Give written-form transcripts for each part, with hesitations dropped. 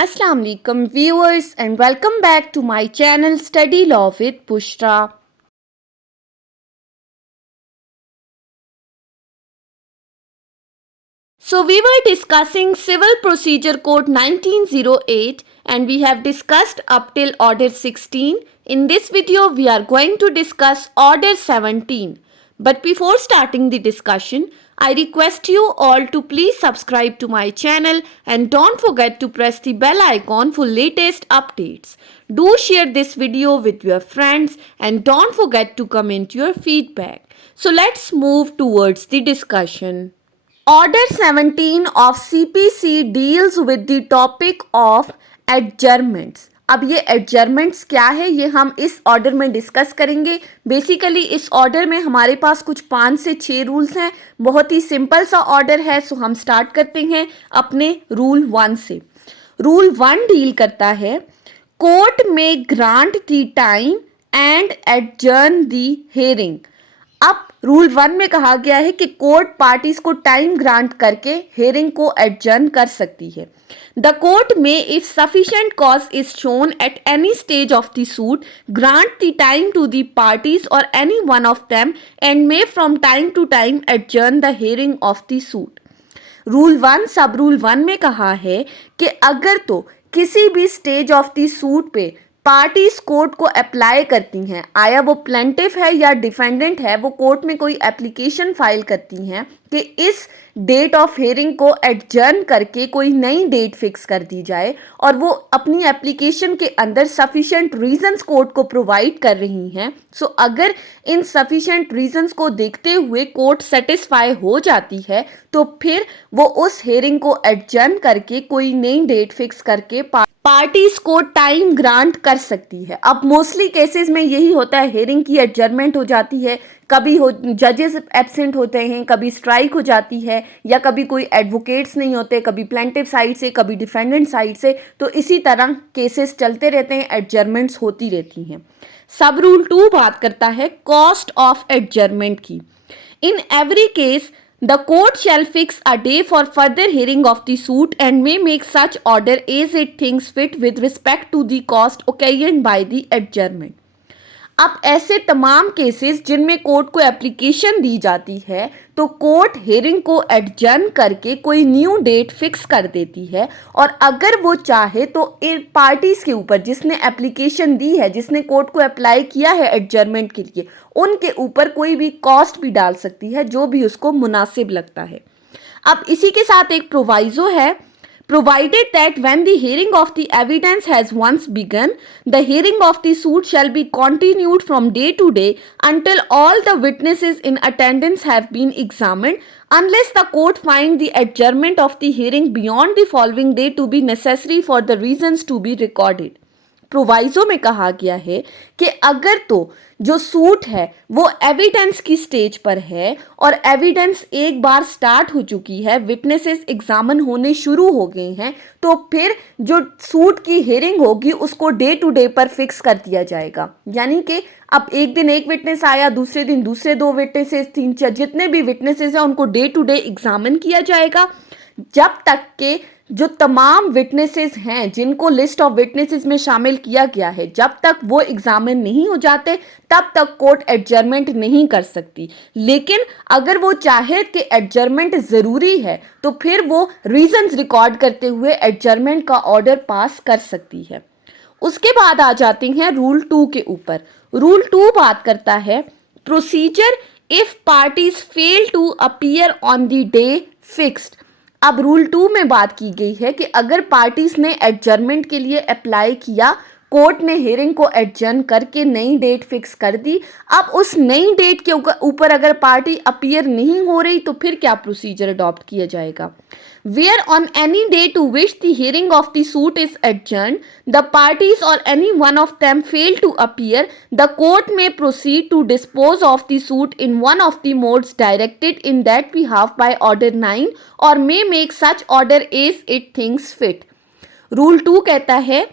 Assalamu alaikum viewers and welcome back to my channel Study Law with Bushra. So we were discussing Civil Procedure Code 1908 and we have discussed up till Order 16. In this video we are going to discuss Order 17. But before starting the discussion, I request you all to please subscribe to my channel and don't forget to press the bell icon for latest updates. Do share this video with your friends and don't forget to comment your feedback. So let's move towards the discussion. Order 17 of CPC deals with the topic of adjournments. अब ये एडजर्मेंट्स क्या है ये हम इस order में discuss करेंगे. Basically इस ऑर्डर में हमारे पास कुछ 5 से 6 रूल्स हैं. बहुत ही सिंपल सा ऑर्डर है. सो हम स्टार्ट करते हैं अपने रूल 1 से. रूल 1 डील करता है कोर्ट में grant the time and adjourn the hearing. अब रूल 1 में कहा गया है कि कोर्ट पार्टीज को टाइम ग्रांट करके हियरिंग को एडजर्न कर सकती है. The court may if sufficient cause is shown at any stage of the suit grant the time to the parties or any one of them and may from time to time adjourn the hearing of the suit. Rule 1 सब rule 1 में कहा है कि अगर तो किसी भी stage of the suit पे पार्टीज कोर्ट को अप्लाई करती हैं, आया वो प्लेंटिफ है या डिफेंडेंट है, वो कोर्ट में कोई एप्लीकेशन फाइल करती हैं कि इस डेट ऑफ हियरिंग को एडजर्न करके कोई नई डेट फिक्स कर दी जाए और वो अपनी एप्लीकेशन के अंदर सफिशिएंट रीजंस कोर्ट को प्रोवाइड कर रही हैं. सो अगर इन सफिशिएंट रीजंस को देखते हुए कोर्ट सेटिस्फाई हो जाती है तो फिर वो उस हियरिंग को एडजर्न करके कोई नई डेट फिक्स करके पार्टीज को टाइम ग्रांट कर सकती है. अब मोस्टली केसेस में यही होता है, हियरिंग की एडजर्नमेंट हो जाती है, कभी जजेस एब्सेंट होते हैं, कभी स्ट्राइक हो जाती है या कभी कोई एडवोकेट्स नहीं होते, कभी प्लेंटिव साइड से कभी डिफेंडेंट साइड से. तो इसी तरह केसेस चलते रहते हैं, एडजर्नमेंट्स होती रहती हैं. सब रूल 2 बात करता है कॉस्ट ऑफ एडजर्नमेंट की. In every case the court shall fix a day for further hearing of the suit and may make such order as it thinks fit with respect to the cost occasioned by the adjournment. अब ऐसे तमाम cases जिनमें court को application दी जाती है तो court hearing को adjourn करके कोई न्यू डेट फिक्स कर देती है और अगर वो चाहे तो इन पार्टीज के ऊपर जिसने एप्लीकेशन दी है, जिसने कोर्ट को अप्लाई किया है एडजर्नमेंट के लिए, उनके ऊपर कोई भी कॉस्ट भी डाल सकती है जो भी उसको मुनासिब लगता है. अब इसी के साथ एक प्रोवाइजो है, provided that when the hearing of the evidence has once begun, the hearing of the suit shall be continued from day to day until all the witnesses in attendance have been examined, unless the court find the adjournment of the hearing beyond the following day to be necessary for the reasons to be recorded. Proviso में कहा गया है कि अगर तो जो suit है वो एविडेंस की स्टेज पर है और एविडेंस एक बार स्टार्ट हो चुकी है, विटनेसेस एग्जामिन होने शुरू हो गए हैं, तो फिर जो सूट की हियरिंग होगी उसको डे टू डे पर फिक्स कर दिया जाएगा. यानी कि अब एक दिन एक विटनेस आया, दूसरे दिन दूसरे 2 विटनेसेस, 3-4 जितने भी विटनेसेस हैं उनको डे टू डे एग्जामिन किया जाएगा जब तक के जो तमाम विटनेसेस हैं जिनको लिस्ट ऑफ विटनेसेस में शामिल किया गया है, जब तक वो एग्जामिन नहीं हो जाते तब तक कोर्ट एडजर्नमेंट नहीं कर सकती. लेकिन अगर वो चाहे कि एडजर्नमेंट ज़रूरी है तो फिर वो रीजंस रिकॉर्ड करते हुए एडजर्नमेंट का ऑर्डर पास कर सकती है. उसके बाद आ जाते हैं रूल 2 के ऊपर. रूल 2 बात करता है procedure if parties fail to appear on the day fixed. अब रूल 2 में बात की गई है कि अगर पार्टीज ने एडजर्नमेंट के लिए अप्लाई किया, कोर्ट ने हियरिंग को एडजर्न करके नई डेट फिक्स कर दी, अब उस नई डेट के ऊपर अगर पार्टी अपीयर नहीं हो रही तो फिर क्या प्रोसीजर अडॉप्ट किया जाएगा. Where on any day to which the hearing of the suit is adjourn the parties or any one of them fail to appear, the court में proceed to dispose of the suit in one of the modes directed in that behalf by order 9 or may make such order as it thinks fit. Rule 2 कहता है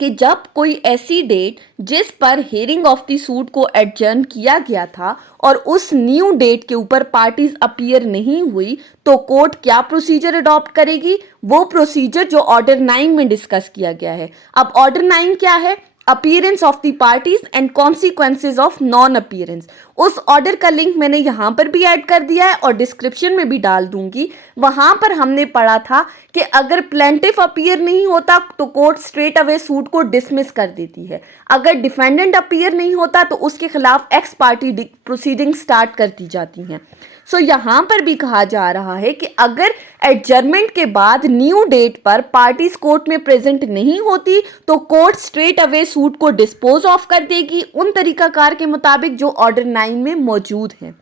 कि जब कोई ऐसी date जिस पर hearing of the suit को adjourn किया गया था और उस न्यू डेट के ऊपर पार्टीज अपीयर नहीं हुई, तो कोर्ट क्या प्रोसीजर अडॉप्ट करेगी? वो प्रोसीजर जो ऑर्डर 9 में डिस्कस किया गया है। अब ऑर्डर 9 क्या है? Appearance of the parties and consequences of non appearance. उस ऑर्डर का लिंक मैंने यहाँ पर भी ऐड कर दिया है और डिस्क्रिप्शन में भी डाल दूंगी। वहां पर हमने पढ़ा था कि अगर प्लेंटिफ अपीयर नहीं होता तो कोर्ट स्ट्रेट अवे सूट को डिसमिस कर देती है। अगर डिफेंडेंट अपीयर नहीं होता तो उसके खिलाफ एक्स पार्टी प्रोसीडिंग स्टार्ट कर दी जाती हैं। सो यहाँ पर भी कहा जा रहा है कि अगर एडजर्नमेंट के बाद न्यू डेट पर पार्टीज कोर्ट में प्रेजेंट नहीं होती तो कोर्ट स्ट्रेट अवे सूट को डिस्पोज ऑफ कर देगी उन तरीकाकार के मुताबिक जो ऑर्डर 9 में मौजूद हैं।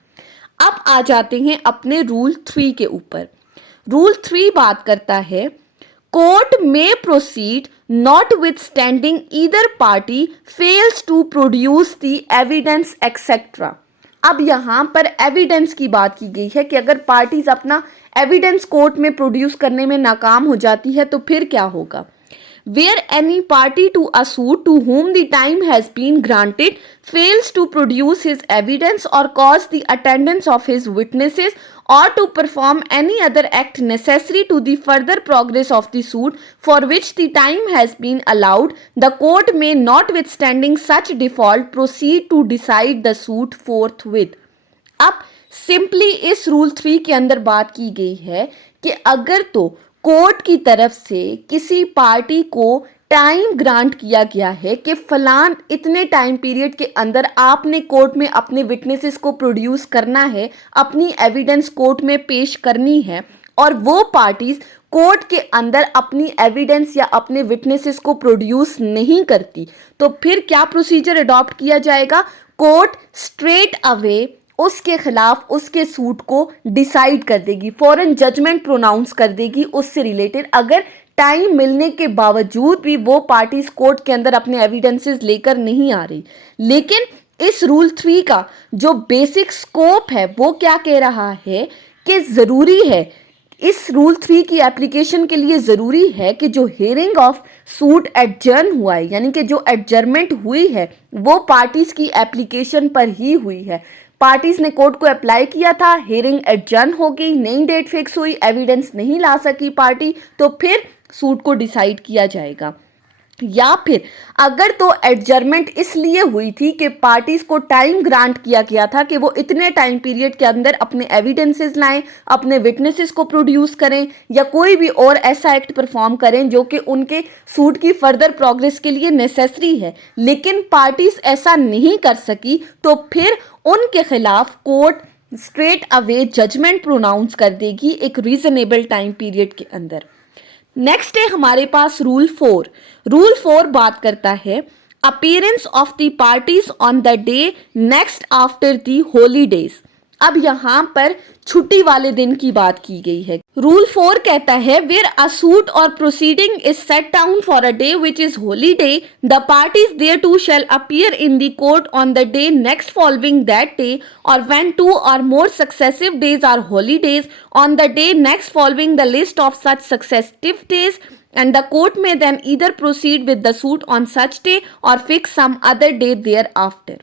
अब आ जाते हैं अपने रूल 3 के ऊपर। रूल 3 बात करता है कोर्ट में proceed notwithstanding either party fails to produce the evidence etcetera. अब यहाँ पर एविडेंस की बात की गई है कि अगर पार्टीज अपना एविडेंस कोर्ट में प्रोड्यूस करने में नाकाम हो जाती है तो फिर क्या होगा? Where any party to a suit to whom the time has been granted fails to produce his evidence or cause the attendance of his witnesses or to perform any other act necessary to the further progress of the suit for which the time has been allowed, the court may, notwithstanding such default, proceed to decide the suit forthwith. अब simply इस rule 3 के अंदर बात की गई है कि अगर तो कोर्ट की तरफ से किसी पार्टी को टाइम ग्रांट किया गया है कि फलान इतने टाइम पीरियड के अंदर आपने कोर्ट में अपने विटनेसेस को प्रोड्यूस करना है, अपनी एविडेंस कोर्ट में पेश करनी है, और वो पार्टीज कोर्ट के अंदर अपनी एविडेंस या अपने विटनेसेस को प्रोड्यूस नहीं करती, तो फिर क्या प्रोसीजर अडॉप्ट किया जाएगा? कोर्ट स्ट्रेट अवे उसके खिलाफ उसके सूट को डिसाइड कर देगी, फौरन जजमेंट प्रोनाउंस कर देगी उससे रिलेटेड, अगर टाइम मिलने के बावजूद भी वो पार्टीज कोर्ट के अंदर अपने एविडेंसेस लेकर नहीं आ रही। लेकिन इस रूल 3 का जो बेसिक स्कोप है वो क्या कह रहा है कि ज़रूरी है, इस रूल 3 की एप्लीकेशन के लिए ज़रूरी है कि जो हेयरिंग ऑफ सूट एडजर्न हुआ है, यानी कि जो एडजर्नमेंट हुई है, वो पार्टीज की एप्लीकेशन पर ही हुई है। पार्टीज ने कोर्ट को अप्लाई किया था, हेयरिंग एडजर्न हो गई, नई डेट फिक्स हुई, एविडेंस नहीं ला सकी पार्टी, तो फिर सूट को डिसाइड किया जाएगा। या फिर अगर तो एडजर्नमेंट इसलिए हुई थी कि पार्टीज को टाइम ग्रांट किया गया था कि वो इतने टाइम पीरियड के अंदर अपने एविडेंसेस लाएं, अपने विटनेसेस को प्रोड्यूस करें या कोई भी और ऐसा एक्ट परफॉर्म करें जो कि उनके सूट की फर्दर प्रोग्रेस के लिए नेसेसरी है, लेकिन पार्टीज ऐसा नहीं कर सकी, तो फिर उनके खिलाफ court straight away judgment pronounce कर देगी एक रीजनेबल टाइम पीरियड के अंदर। नेक्स्ट है हमारे पास रूल 4। रूल 4 बात करता है appearance of the parties on the day next after the holidays. अब यहाँ पर छुट्टी वाले दिन की बात की गई है। रूल 4 कहता है वेयर अ सूट और proceeding is set down for a day which is holiday, the parties thereto shall appear in the court on the day next following that day, और when 2 or more successive days are holidays, on the day next following the list of such successive days, and the court may then either proceed with the suit on such day or fix some other day thereafter.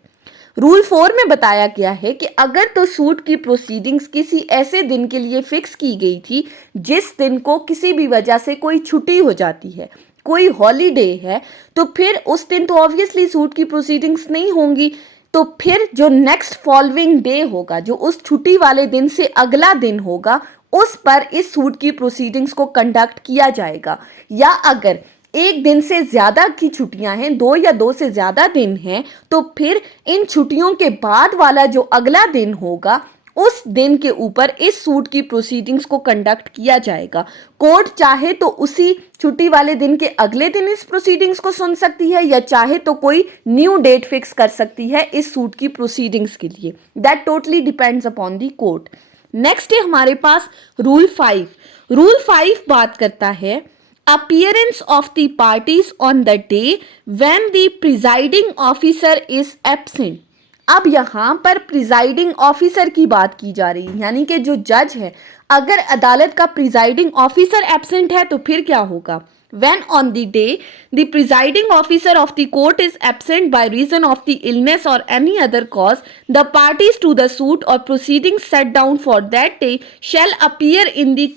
Rule 4 में बताया गया है कि अगर तो suit की proceedings किसी ऐसे दिन के लिए फिक्स की गई थी जिस दिन को किसी भी वजह से कोई छुट्टी हो जाती है, कोई हॉलीडे है, तो फिर उस दिन तो ऑब्वियसली सूट की प्रोसीडिंग्स नहीं होंगी, तो फिर जो नेक्स्ट फॉलोइंग डे होगा, जो उस छुट्टी वाले दिन से अगला दिन होगा, उस पर इस सूट की प्रोसीडिंग्स को कंडक्ट किया जाएगा। या अगर एक दिन से ज़्यादा की छुट्टियां हैं, 2 या 2 से ज़्यादा दिन हैं, तो फिर इन छुट्टियों के बाद वाला जो अगला दिन होगा उस दिन के ऊपर इस सूट की प्रोसीडिंग्स को कंडक्ट किया जाएगा। कोर्ट चाहे तो उसी छुट्टी वाले दिन के अगले दिन इस प्रोसीडिंग्स को सुन सकती है या चाहे तो कोई न्यू डेट फिक्स कर सकती है इस सूट की प्रोसीडिंग्स के लिए। That totally depends upon the court. Next है हमारे पास रूल 5। रूल 5 बात करता है appearance of the parties on the day when the presiding officer is absent। अब यहाँ पर प्रिजाइडिंग ऑफिसर की बात की जा रही है, यानी कि जो जज है, अगर अदालत का प्रिजाइडिंग ऑफिसर एब्सेंट है तो फिर क्या होगा? when on the day the presiding officer of the court is absent by reason of the illness or any other cause, the parties to the suit or proceedings set down for that day shall appear in the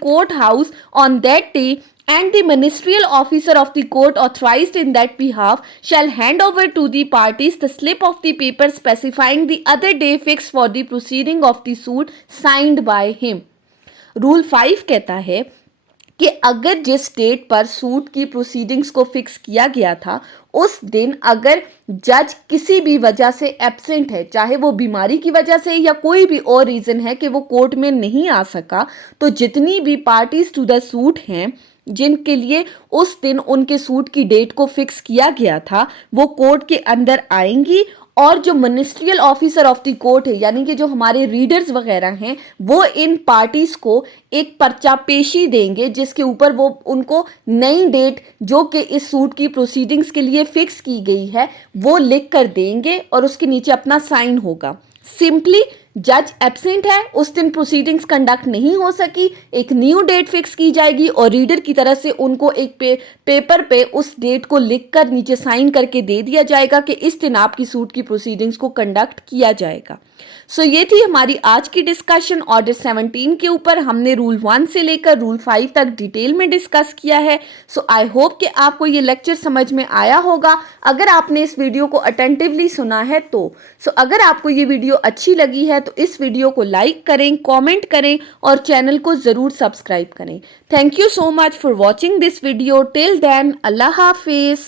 courthouse on that day, and the ministerial officer of the court authorized in that behalf shall hand over to the parties the slip of the paper specifying the other day fixed for the proceeding of the suit signed by him. Rule 5 कहता है कि अगर जिस date पर suit की proceedings को fix किया गया था उस दिन अगर जज किसी भी वजह से एब्सेंट है, चाहे वो बीमारी की वजह से या कोई भी और रीज़न है कि वो कोर्ट में नहीं आ सका, तो जितनी भी पार्टीज टू द सूट हैं जिनके लिए उस दिन उनके सूट की डेट को फिक्स किया गया था वो कोर्ट के अंदर आएंगी और जो ministerial officer of the court है यानी कि जो हमारे रीडर्स वगैरह हैं वो इन पार्टीज को एक पर्चा पेशी देंगे जिसके ऊपर वो उनको नई डेट जो कि इस सूट की प्रोसीडिंग्स के लिए फिक्स की गई है वो लिख कर देंगे और उसके नीचे अपना साइन होगा। सिंपली जज एब्सेंट है, उस दिन प्रोसीडिंग्स कंडक्ट नहीं हो सकी, एक न्यू डेट फिक्स की जाएगी और रीडर की तरफ से उनको एक पेपर पे उस डेट को लिखकर नीचे साइन करके दे दिया जाएगा कि इस दिन आपकी सूट की प्रोसीडिंग्स को कंडक्ट किया जाएगा। सो ये थी हमारी आज की डिस्कशन ऑर्डर 17 के ऊपर। हमने रूल 1 से लेकर रूल 5 तक डिटेल में डिस्कस किया है। सो आई होप कि आपको ये लेक्चर समझ में आया होगा अगर आपने इस वीडियो को अटेंटिवली सुना है तो। अगर आपको ये वीडियो अच्छी लगी है तो इस वीडियो को लाइक करें, कमेंट करें और चैनल को ज़रूर सब्सक्राइब करें। Thank you so much for watching this video. Till then, अल्लाह हाफिज़।